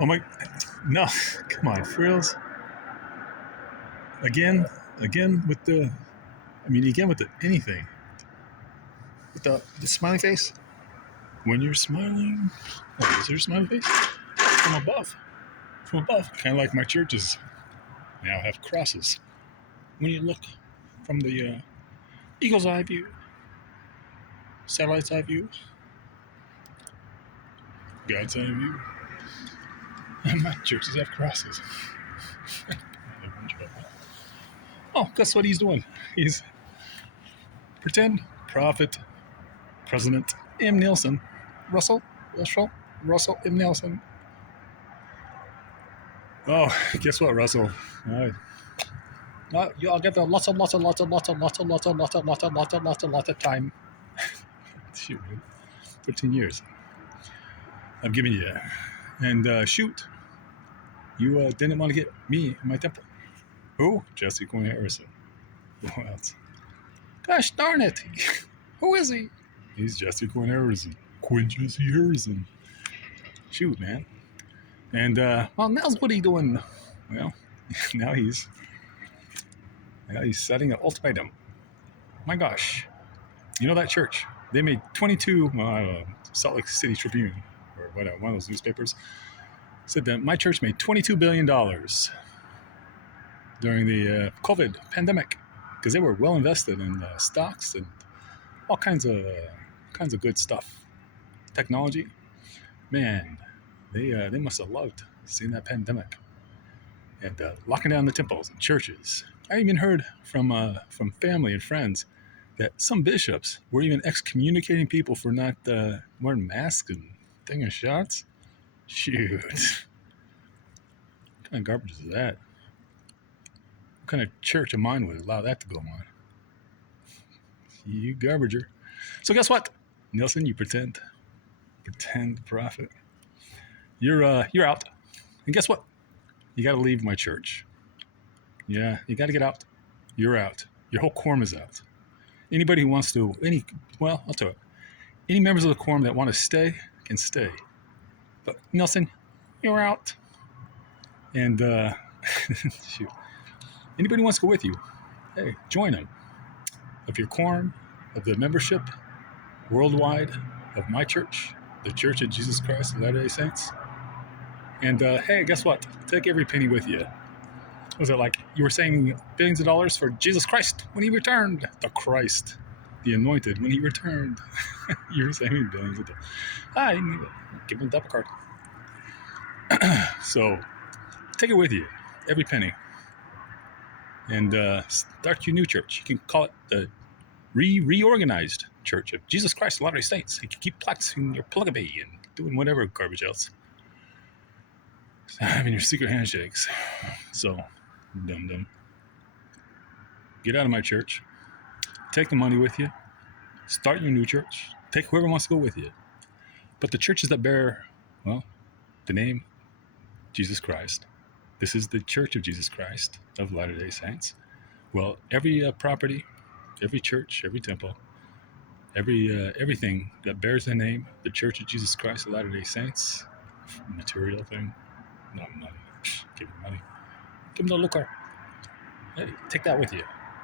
Oh my, no, come on, frills. Again, again with the, again with the anything. With the smiley face. When you're smiling, oh, is there a smiley face? From above. From above. Kind of like my churches now have crosses. When you look from the eagle's eye view, satellite's eye view, God's eye view, my churches have crosses. Oh, guess what he's doing? He's pretend prophet President M. Nelson. Russell M. Nelson. Oh, guess what, Russell? I'll get the lots of time. Shoot, 13 years. I've given you. And shoot, you didn't want to get me in my temple. Who? Jesse Quinn Harrison. Who else? Gosh darn it. Who is he? He's Jesse Quinn Harrison. Quinn Jesse Harrison. Shoot, man. And, well, now's what he doing? Well, now he's setting an ultimatum. My gosh. You know that church? They made 22, Salt Lake City Tribune, or whatever, one of those newspapers, said that my church made $22 billion during the COVID pandemic because they were well invested in stocks and all kinds of good stuff. Technology. Man, they must have loved seeing that pandemic and locking down the temples and churches. I even heard from family and friends that some bishops were even excommunicating people for not wearing masks and taking shots. Shoot. What kind of garbage is that? What kind of church of mine would allow that to go on? You garbager. So guess what? Nelson, you pretend prophet. You're out. And guess what? You got to leave my church. Yeah, you got to get out. You're out. Your whole quorum is out. Anybody who wants to, I'll tell you, any members of the quorum that want to stay can stay. But Nelson, you're out. And shoot, anybody who wants to go with you, hey, join them. Of your quorum, of the membership, worldwide, of my church, the Church of Jesus Christ of Latter-day Saints. And hey, guess what? Take every penny with you. Was it like you were saying billions of dollars for Jesus Christ when he returned? The Christ, the anointed, when he returned. You were saying billions of dollars. Give him a debit card. So take it with you, every penny. And start your new church. You can call it the reorganized Church of Jesus Christ of Latter-day Saints. You can keep practicing your polygamy and doing whatever garbage else. Having your secret handshakes. So, dum-dum. Get out of my church. Take the money with you. Start your new church. Take whoever wants to go with you. But the churches that bear, well, the name Jesus Christ. This is the Church of Jesus Christ of Latter-day Saints. Well, every property, every church, every temple, everything that bears the name, the Church of Jesus Christ of Latter-day Saints, material thing, no money. Give him money. Give him the liquor. Hey, take that with you.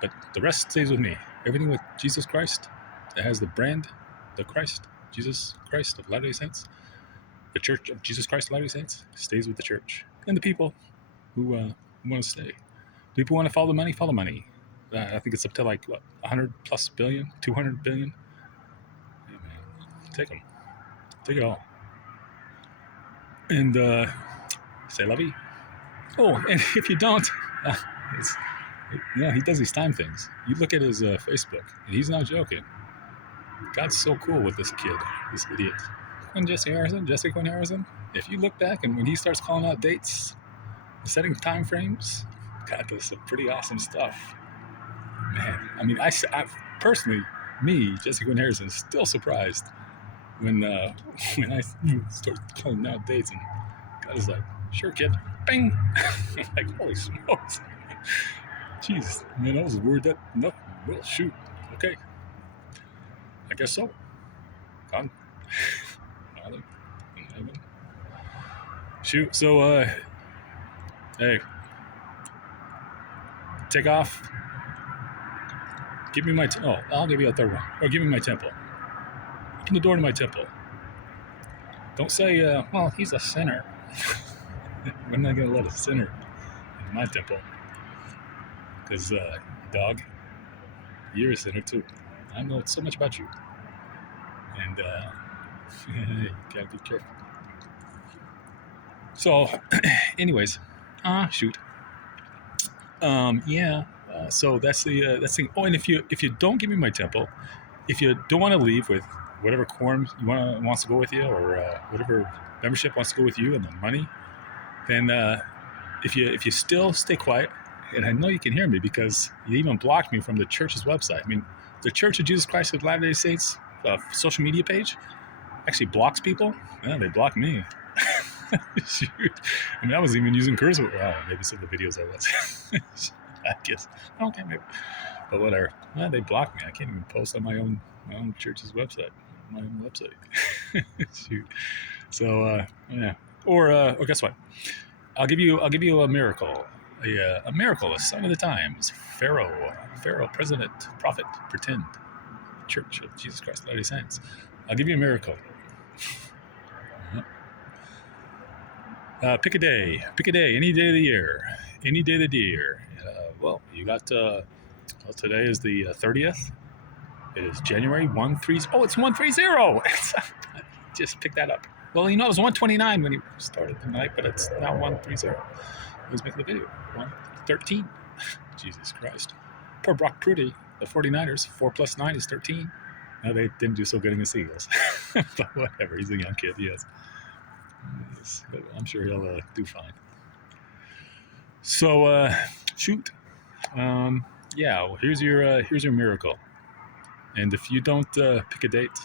But the rest stays with me. Everything with Jesus Christ that has the brand, the Christ, Jesus Christ of Latter-day Saints, the Church of Jesus Christ of Latter-day Saints, stays with the church. And the people who want to stay. People want to follow the money, follow money. I think it's up to like, 100 plus billion, 200 billion. Hey, man, take them. Take it all. And say la vie. Oh, and if you don't, he does these time things. You look at his Facebook, and he's not joking. God's so cool with this kid, this idiot. Jesse Quinn Harrison. If you look back and when he starts calling out dates, setting time frames, God does some pretty awesome stuff. Man, I personally, Jesse Quinn Harrison, is still surprised when I start calling out dates, and God is like, sure, kid. Bang! Like, holy smokes. Jeez, man, that was a word that, no, well, shoot. Okay. I guess so. God, Father in heaven, Shoot. So, hey, take off. Give me my. I'll give you a third one. Or give me my temple. Open the door to my temple. Don't say, well, he's a sinner. We're not going to let a sinner in my temple. Because, dog, you're a sinner too. I know so much about you. And, you gotta be careful. So, anyways, shoot. Yeah. So that's the thing. Oh, and if you don't give me my temple, if you don't want to leave with whatever quorum wants to go with you, or whatever membership wants to go with you, and the money, then if you still stay quiet, and I know you can hear me because you even blocked me from the church's website. I mean, the Church of Jesus Christ of Latter-day Saints social media page actually blocks people. Yeah, they blocked me. Shoot. I mean, I wasn't even using curse words. Oh, maybe some of the videos I was. I guess. Okay, maybe. But whatever. Well, they blocked me. I can't even post on my own church's website. My own website. Shoot. So yeah. Or guess what? I'll give you a miracle. A miracle, a sign of the times. Pharaoh, president, prophet, pretend. Church of Jesus Christ of Latter-day Saints. I'll give you a miracle. Pick a day, any day of the year, well, you got, well, today is the 30th. It is January 130. Oh, it's 130. Just pick that up. Well, it was 129 when he started the night, but it's now 130. I was making the video. 113. Jesus Christ. Poor Brock Purdy, the 49ers. 4 plus 9 is 13. No, they didn't do so good against the Eagles. But whatever, he's a young kid, yes. I'm sure he'll do fine. So, shoot. Yeah, well, here's your miracle. And if you don't pick a date,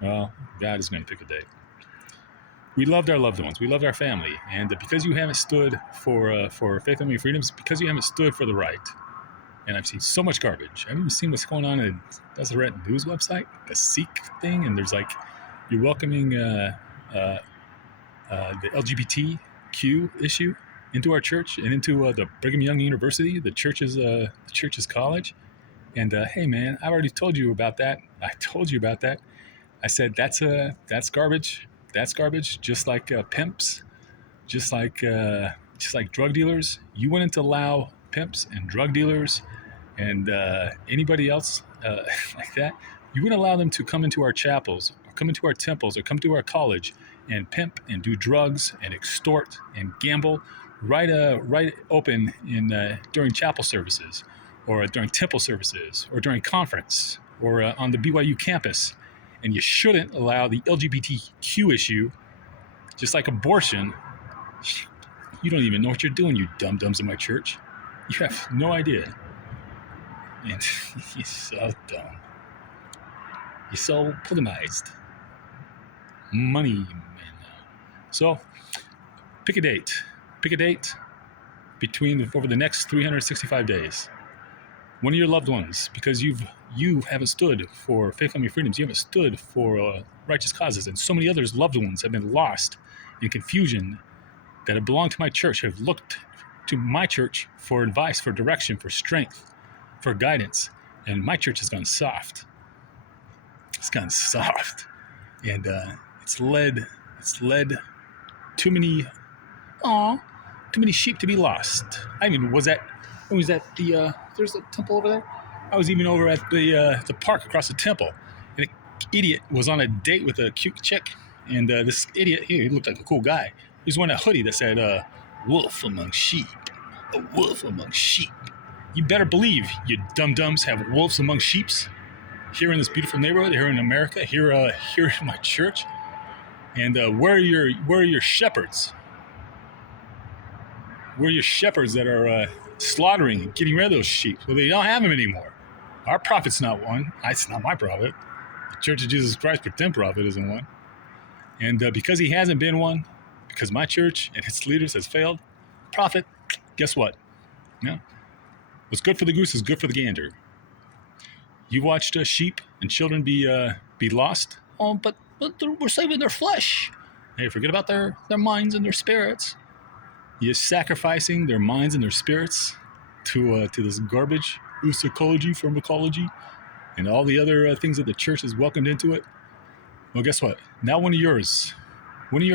well, God is going to pick a date. We loved our loved ones. We loved our family. And because you haven't stood for faith, family, and freedoms, because you haven't stood for the right, and I've seen so much garbage. I've even seen what's going on in the Red News website, the Sikh thing, and there's like, you're welcoming the LGBTQ issue into our church and into the Brigham Young University, the church's college. And hey, man, I already told you about that. I said that's garbage. That's garbage. Just like pimps, just like drug dealers. You wouldn't allow pimps and drug dealers and anybody else like that. You wouldn't allow them to come into our chapels, or come into our temples, or come to our college and pimp and do drugs and extort and gamble right open in during chapel services, or during temple services, or during conference, or on the BYU campus. And you shouldn't allow the LGBTQ issue, just like abortion. You don't even know what you're doing, you dum-dums in my church. You have no idea. And you're so dumb. You're so polygamized. Money, man. So, pick a date. Over the next 365 days. One of your loved ones, because you haven't stood for faith, family, freedoms. You haven't stood for righteous causes, and so many others loved ones have been lost in confusion that have belonged to my church, have looked to my church for advice, for direction, for strength, for guidance, and my church has gone soft. It's gone soft, and it's led too many sheep to be lost. I mean, was that the there's a temple over there? I was even over at the park across the temple, and an idiot was on a date with a cute chick, and this idiot, he looked like a cool guy. He was wearing a hoodie that said, wolf among sheep, a wolf among sheep. You better believe you dum-dums have wolves among sheeps here in this beautiful neighborhood, here in America, here in my church. And where are your shepherds? Where are your shepherds that are slaughtering and getting rid of those sheep? Well, they don't have them anymore. Our prophet's not one. It's not my prophet. The Church of Jesus Christ pretend prophet isn't one. And because he hasn't been one, because my church and its leaders has failed, prophet, guess what? Yeah. What's good for the goose is good for the gander. You watched sheep and children be lost. Oh, but we're saving their flesh. Hey, forget about their minds and their spirits. You're sacrificing their minds and their spirits to this garbage, psychology, pharmacology, and all the other things that the church has welcomed into it. Well, guess what? Now one of your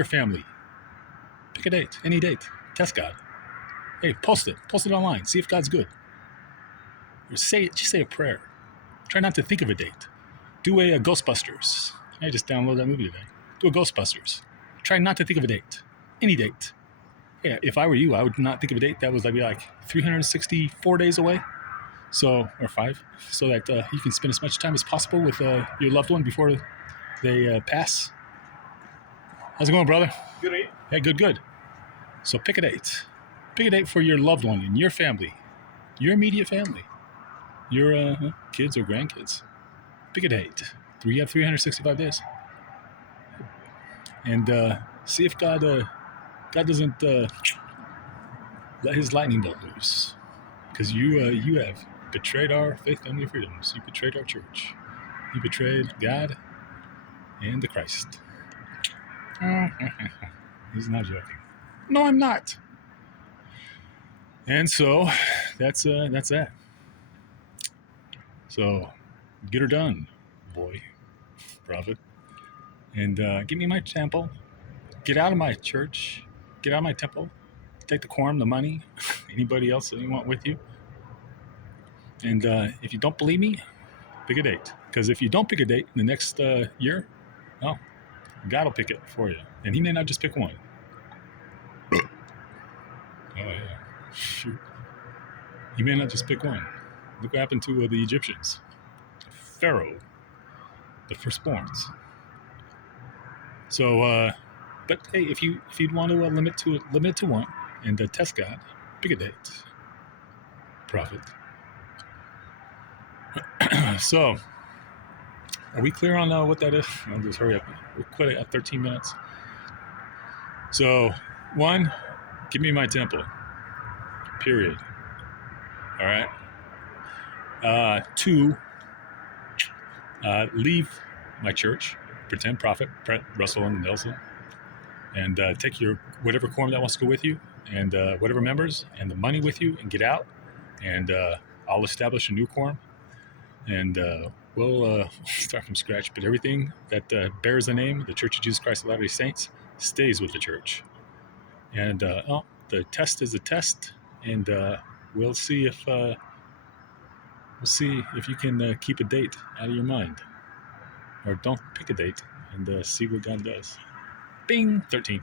family, pick a date, any date, test God. Hey, post it online, see if God's good. Or just say a prayer. Try not to think of a date. Do a Ghostbusters. I just downloaded that movie today. Do a Ghostbusters. Try not to think of a date, any date. Yeah, if I were you, I would not think of a date that was like 364 days away. So, or 5, so that you can spend as much time as possible with your loved one before they pass. How's it going, brother? Good, mate. Hey, good. So pick a date. Pick a date for your loved one and your family, your immediate family, your kids or grandkids. Pick a date. You have 365 days, and see if God doesn't let His lightning bolt loose, because you have betrayed our faith, family, and freedoms. You betrayed our church. You betrayed God and the Christ. He's not joking. No, I'm not. And so that's that. So get her done, boy, prophet, and give me my temple. Get out of my church. Get out of my temple. Take the quorum, the money, anybody else that you want with you. And if you don't believe me, pick a date. Because if you don't pick a date in the next year, well, God will pick it for you. And He may not just pick one. Oh, yeah. Shoot. He may not just pick one. Look what happened to the Egyptians. Pharaoh, the firstborns. So, but hey, if you'd want to limit it to one and test God, pick a date. Prophet. So, are we clear on what that is? I'll just hurry up. We're quit at 13 minutes. So, 1, give me my temple. Period. All right. 2, leave my church. Pretend prophet, Russell and Nelson, and take your whatever quorum that wants to go with you, and whatever members and the money with you, and get out. And I'll establish a new quorum, and we'll start from scratch. But everything that bears the name, the Church of Jesus Christ of Latter-day Saints, stays with the church. And the test is a test, and we'll see if you can keep a date out of your mind, or don't pick a date, and see what God does. Bing, 13.